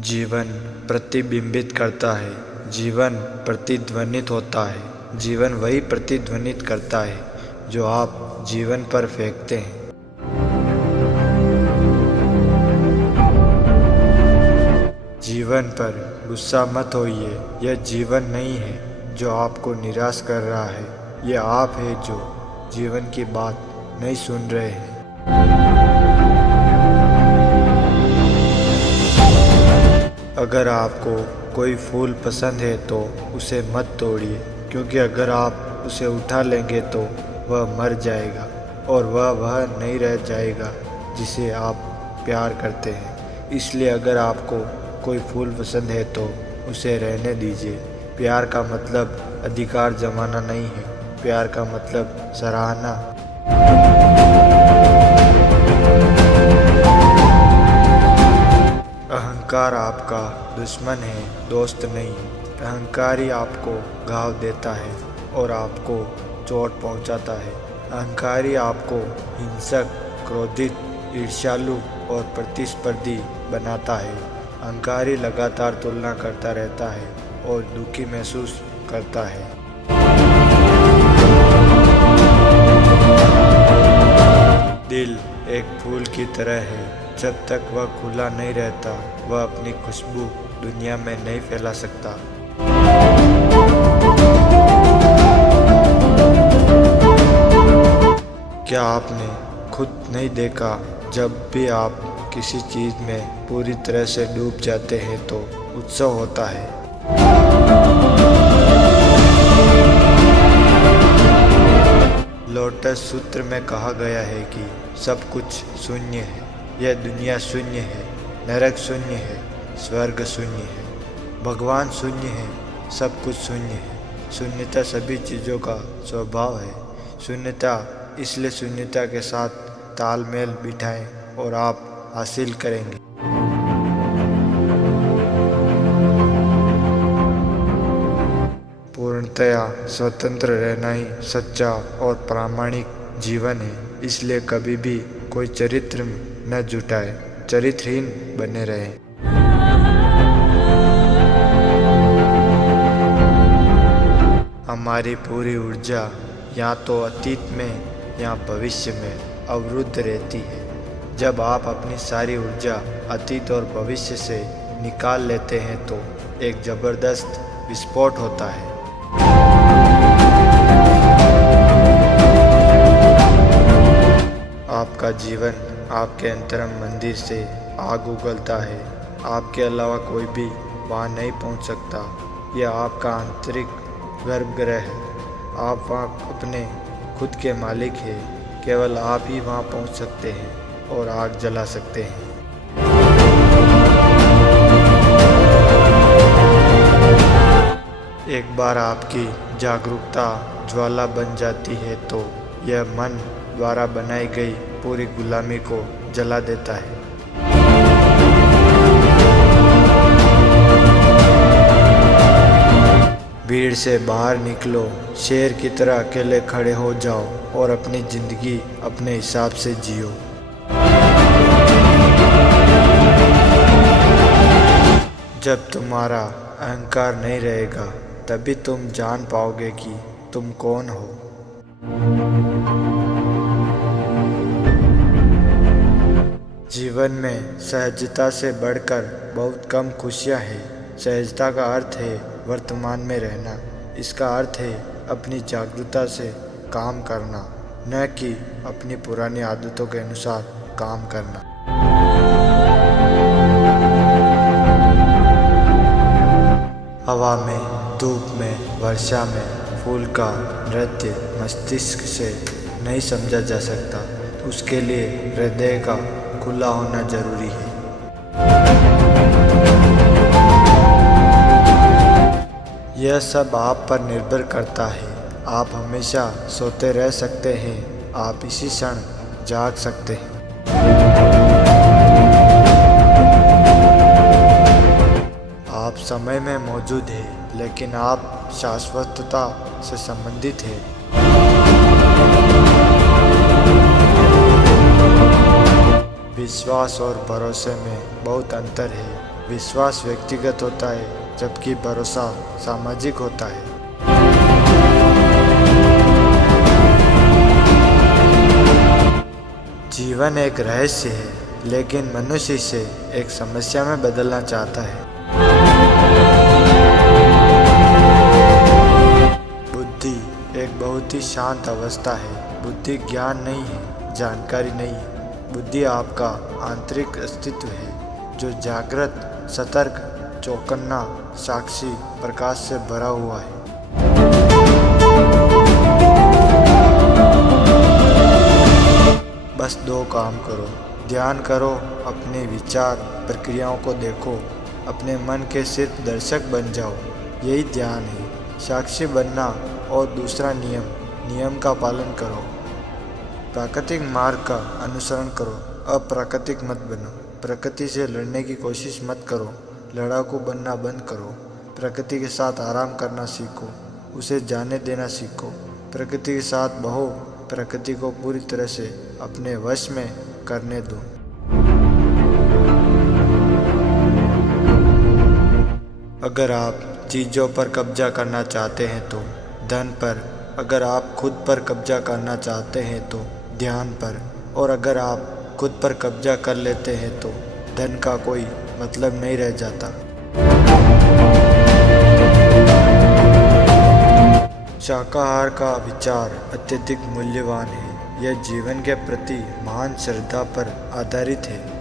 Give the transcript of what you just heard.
जीवन प्रतिबिंबित करता है, जीवन प्रतिध्वनित होता है। जीवन वही प्रतिध्वनित करता है जो आप जीवन पर फेंकते हैं। जीवन पर गुस्सा मत होइए, यह जीवन नहीं है जो आपको निराश कर रहा है, यह आप है जो जीवन की बात नहीं सुन रहे हैं। अगर आपको कोई फूल पसंद है तो उसे मत तोड़िए, क्योंकि अगर आप उसे उठा लेंगे तो वह मर जाएगा और वह नहीं रह जाएगा जिसे आप प्यार करते हैं। इसलिए अगर आपको कोई फूल पसंद है तो उसे रहने दीजिए। प्यार का मतलब अधिकार जमाना नहीं है, प्यार का मतलब सराहना। अहंकार आपका दुश्मन है, दोस्त नहीं। अहंकार ही आपको घाव देता है और आपको चोट पहुंचाता है। अहंकार ही आपको हिंसक, क्रोधित, ईर्ष्यालु और प्रतिस्पर्धी बनाता है। अहंकार ही लगातार तुलना करता रहता है और दुखी महसूस करता है। दिल एक फूल की तरह है, जब तक वह खुला नहीं रहता वह अपनी खुशबू दुनिया में नहीं फैला सकता। क्या आपने खुद नहीं देखा, जब भी आप किसी चीज़ में पूरी तरह से डूब जाते हैं तो उत्सव होता है। लोटस सूत्र में कहा गया है कि सब कुछ शून्य है। यह दुनिया शून्य है, नरक शून्य है, स्वर्ग शून्य है, भगवान शून्य है, सब कुछ शून्य है। शून्यता सभी चीज़ों का स्वभाव है। शून्यता इसलिए शून्यता के साथ तालमेल बिठाएं और आप हासिल करेंगे। पूर्णतया स्वतंत्र रहना ही सच्चा और प्रामाणिक जीवन है। इसलिए कभी भी कोई चरित्र न जुटाए, चरित्रहीन बने रहें। हमारी पूरी ऊर्जा या तो अतीत में या भविष्य में अवरुद्ध रहती है। जब आप अपनी सारी ऊर्जा अतीत और भविष्य से निकाल लेते हैं तो एक ज़बरदस्त विस्फोट होता है। आपका जीवन आपके अंतरंग मंदिर से आग उगलता है। आपके अलावा कोई भी वहाँ नहीं पहुँच सकता। यह आपका आंतरिक गर्भगृह है। आप वहाँ अपने खुद के मालिक हैं। केवल आप ही वहाँ पहुँच सकते हैं और आग जला सकते हैं। एक बार आपकी जागरूकता ज्वाला बन जाती है तो यह मन द्वारा बनाई गई पूरी गुलामी को जला देता है। भीड़ से बाहर निकलो, शेर की तरह अकेले खड़े हो जाओ और अपनी ज़िंदगी अपने हिसाब से जियो। जब तुम्हारा अहंकार नहीं रहेगा तभी तुम जान पाओगे कि तुम कौन हो। जीवन में सहजता से बढ़कर बहुत कम खुशियाँ हैं। सहजता का अर्थ है वर्तमान में रहना। इसका अर्थ है अपनी जागरूकता से काम करना, न कि अपनी पुरानी आदतों के अनुसार काम करना। हवा में, धूप में, वर्षा में फूल का नृत्य मस्तिष्क से नहीं समझा जा सकता। उसके लिए हृदय का खुला होना जरूरी है। यह सब आप पर निर्भर करता है। आप हमेशा सोते रह सकते हैं, आप इसी क्षण जाग सकते हैं। आप समय में मौजूद हैं, लेकिन आप शाश्वतता से संबंधित हैं। विश्वास और भरोसे में बहुत अंतर है। विश्वास व्यक्तिगत होता है जबकि भरोसा सामाजिक होता है। जीवन एक रहस्य है, लेकिन मनुष्य इसे एक समस्या में बदलना चाहता है। बुद्धि एक बहुत ही शांत अवस्था है। बुद्धि ज्ञान नहीं है, जानकारी नहीं है। बुद्धि आपका आंतरिक अस्तित्व है जो जागृत, सतर्क, चौकन्ना, साक्षी, प्रकाश से भरा हुआ है। बस 2 काम करो, ध्यान करो, अपने विचार प्रक्रियाओं को देखो, अपने मन के सिर्फ दर्शक बन जाओ। यही ध्यान है, साक्षी बनना। और दूसरा नियम का पालन करो। प्राकृतिक मार्ग का अनुसरण करो, अप्राकृतिक मत बनो। प्रकृति से लड़ने की कोशिश मत करो, लड़ाकू बनना बंद करो। प्रकृति के साथ आराम करना सीखो, उसे जाने देना सीखो। प्रकृति के साथ बहो, प्रकृति को पूरी तरह से अपने वश में करने दो। अगर आप चीज़ों पर कब्जा करना चाहते हैं तो धन पर, अगर आप खुद पर कब्जा करना चाहते हैं तो ध्यान पर, और अगर आप खुद पर कब्जा कर लेते हैं तो धन का कोई मतलब नहीं रह जाता। शाकाहार का विचार अत्यधिक मूल्यवान है। यह जीवन के प्रति महान श्रद्धा पर आधारित है।